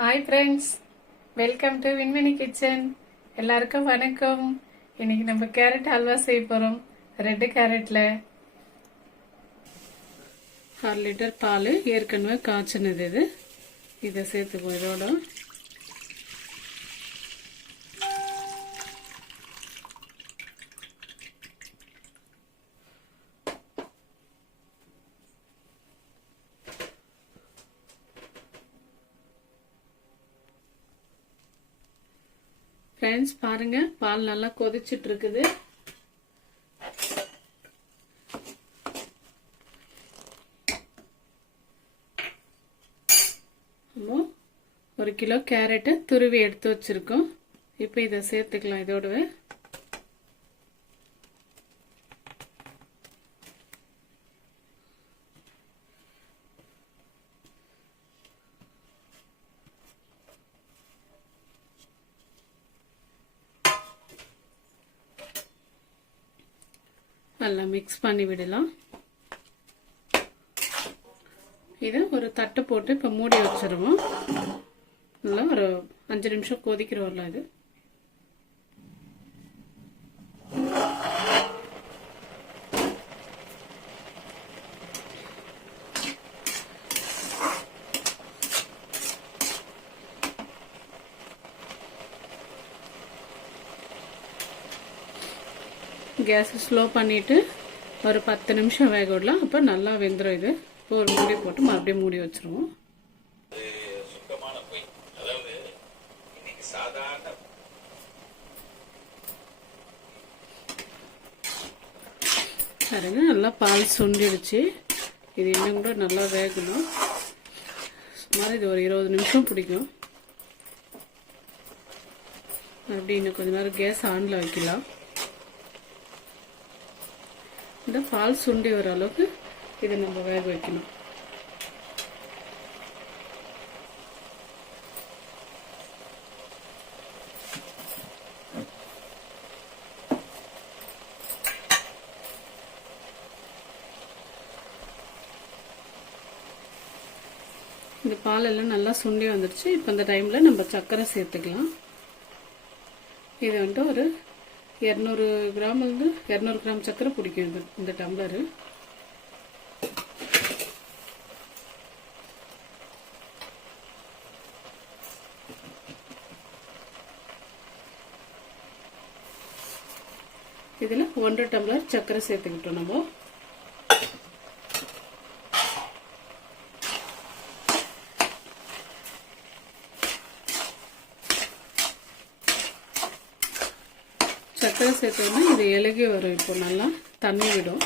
Hi friends, welcome to Vinmani kitchen. எல்லாருக்கும் வணக்கம். இன்னைக்கு நம்ம கேரட் ஹல்வா செய்ய போகிறோம். ரெட் கேரட்டில் 1/2 லிட்டர் பால் ஏற்கனவே காய்ச்சினது. இதை சேர்த்துக்குவோம். இதோட ஃப்ரெண்ட்ஸ் பாருங்க, பால் நல்லா கொதிச்சிட்டு இருக்குது. ஒரு கிலோ கேரட்டை துருவி எடுத்து வச்சிருக்கோம். இப்போ இதை சேர்த்துக்கலாம். இதோடவே நல்லா மிக்ஸ் பண்ணி விடலாம். இதை ஒரு தட்டு போட்டு இப்போ மூடி வச்சிருவோம். நல்லா ஒரு 5 நிமிஷம் கொதிக்கிற வரலாம். இது கேஸ் ஸ்லோ பண்ணிட்டு ஒரு 10 நிமிஷம் வேக விடலாம். அப்போ நல்லா வெந்துடும். இது இப்போ ஒரு மூடி போட்டு மறுபடியும் மூடி வச்சிருவோம். பாருங்க, நல்லா பால் சுண்டிடுச்சு. இது இன்னும் கூட நல்லா வேகணும். சுமார் இது ஒரு 20 நிமிஷம் பிடிக்கும். அப்படி இன்னும் கொஞ்ச நேரம் கேஸ் ஆன்ல வைக்கலாம். இந்த பால் சுண்டி வர அளவுக்கு இதை நம்ம வேக வைக்கணும். இந்த பால் எல்லாம் நல்லா சுண்டி வந்துடுச்சு. இப்போ இந்த டைம்ல நம்ம சர்க்கரை சேர்த்துக்கலாம். இது வந்துட்டு ஒரு 200 கிராம் 200 கிராம் சர்க்கரை பிடிக்கும் இந்த டம்ளரு. இதுல 1 டம்ளர் சர்க்கரை சேர்த்துக்கிட்டோம். நம்ம சர்க்கரை சேர்த்தோம்னா இது இலகி வரும். இப்போ நல்லா தண்ணி விடும்.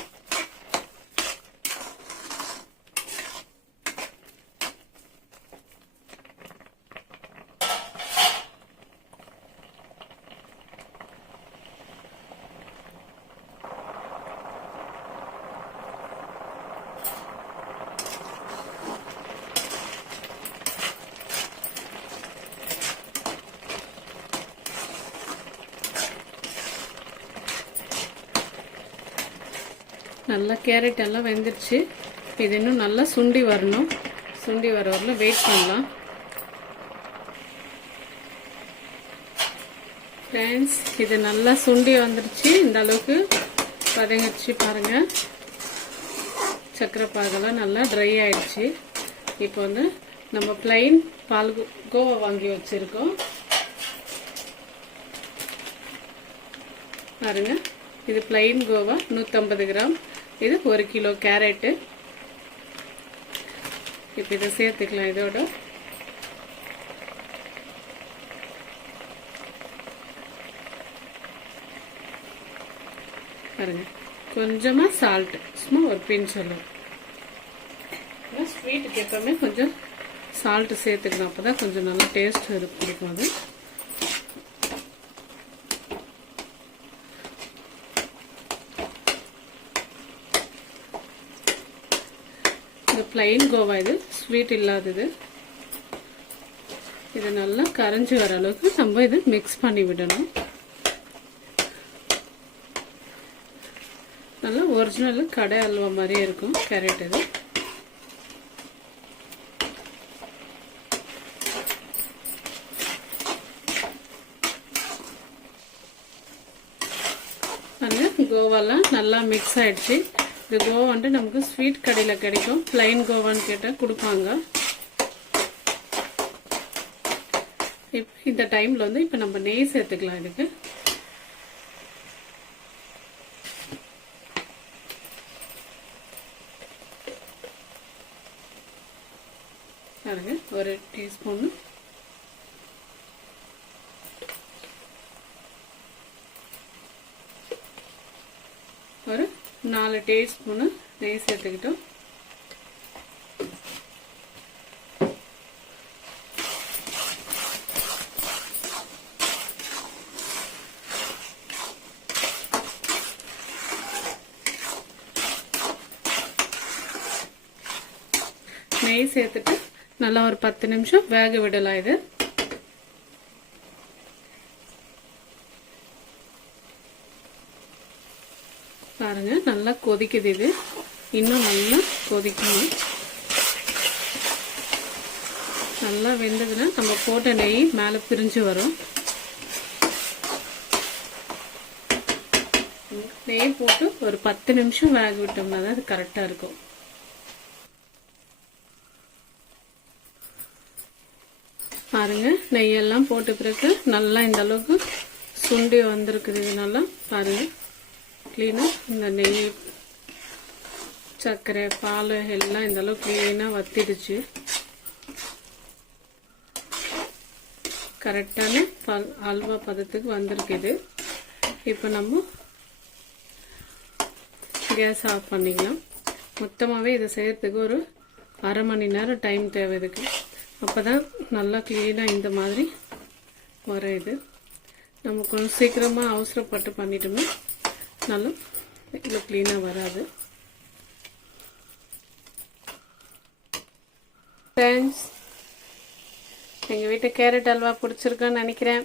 நல்லா கேரட் எல்லாம் வெந்துருச்சு. இது இன்னும் நல்லா சுண்டி வரணும். சுண்டி வர வரல வெயிட் பண்ணலாம். ஃப்ரெண்ட்ஸ், இது நல்லா சுண்டி வந்துருச்சு. இந்த அளவுக்கு பதங்கிடுச்சு பாருங்க. சர்க்கரை பாகெல்லாம் நல்லா ட்ரை ஆயிடுச்சு. இப்போ வந்து நம்ம பிளைன் பால் கோவா வாங்கி வச்சிருக்கோம். பாருங்க, இது பிளைன் கோவா 150 கிராம். இது 1 கிலோ கேரட்டு. இப்போ இதை சேர்த்துக்கலாம். இதோட பாருங்க, கொஞ்சமா சால்ட், சும்மா ஒரு பிஞ்ச் சொல்லுவோம். ஸ்வீட்டுக்கு எப்பவுமே கொஞ்சம் சால்ட் சேர்த்துக்கணும். அப்போதான் கொஞ்சம் நல்லா டேஸ்ட் இருக்கும். அது பிளைன் கோவா, இது ஸ்வீட் இல்லாதது. இது நல்லா கரைஞ்சி வர அளவுக்கு நம்ம இது மிக்ஸ் பண்ணி விடணும். நல்லா ஒரிஜினல் கடை அல்வா மாதிரியே இருக்கும் கேரட். இது நல்லா மிக்ஸ் ஆயிடுச்சு. இந்த கோவா வந்துட்டு நமக்கு ஸ்வீட் கடையில் கிடைக்கும். பிளைன் கோவான்னு கேட்டால் கொடுப்பாங்க. இப்போ இந்த டைமில் வந்து இப்போ நம்ம நெய் சேர்த்துக்கலாம். இதுக்கு பாருங்க, ஒரு டீஸ்பூன். ஒரு 4 டீஸ்பூன் நெய் சேர்த்துக்கிட்டோம். நெய் சேர்த்துட்டு நல்லா ஒரு 10 நிமிஷம் வேக விடலாம். இது பாருங்க, நல்லா கொதிக்குது. இது இன்னும் நல்லா கொதிக்கணும். நல்லா வெந்ததுன்னா நம்ம போட்ட நெய் மேலே பிரிஞ்சு வரும். நெய் போட்டு ஒரு 10 நிமிஷம் வேக விட்டோம்னா தான் அது கரெக்டாக இருக்கும். பாருங்க, நெய்யெல்லாம் போட்ட பிறகு நல்லா இந்த அளவுக்கு சுண்டி வந்திருக்குது. இது நல்லா பாருங்க க்ளீனாக இந்த நெய், சர்க்கரை, பால் எல்லாம் இந்த அளவுக்கு க்ளீனாக வத்திடுச்சு. கரெக்டான அல்வா பதத்துக்கு வந்திருக்குது. இப்போ நம்ம கேஸ் ஆஃப் பண்ணிக்கலாம். மொத்தமாகவே இதை செய்யறதுக்கு ஒரு அரை மணி நேரம் டைம் தேவை இதுக்கு. அப்போதான் நல்லா க்ளீனாக இந்த மாதிரி வரும். இது நம்ம கொஞ்சம் சீக்கிரமாக அவசரப்பட்டு பண்ணிட்டோம்னா நல்லா இவ்வளோ க்ளீனாக வராது. ஃப்ரெண்ட்ஸ், எங்கள் வீட்டு கேரட் அல்வா பிடிச்சிருக்குன்னு நினைக்கிறேன்.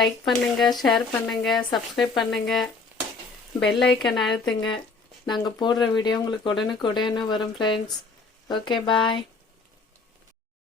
லைக் பண்ணுங்கள், ஷேர் பண்ணுங்கள், சப்ஸ்கிரைப் பண்ணுங்கள், பெல் ஐக்கன் அழுத்துங்க. நாங்கள் போடுற வீடியோ உங்களுக்கு உடனுக்குடனே வரும் ஃப்ரெண்ட்ஸ். ஓகே, பாய்.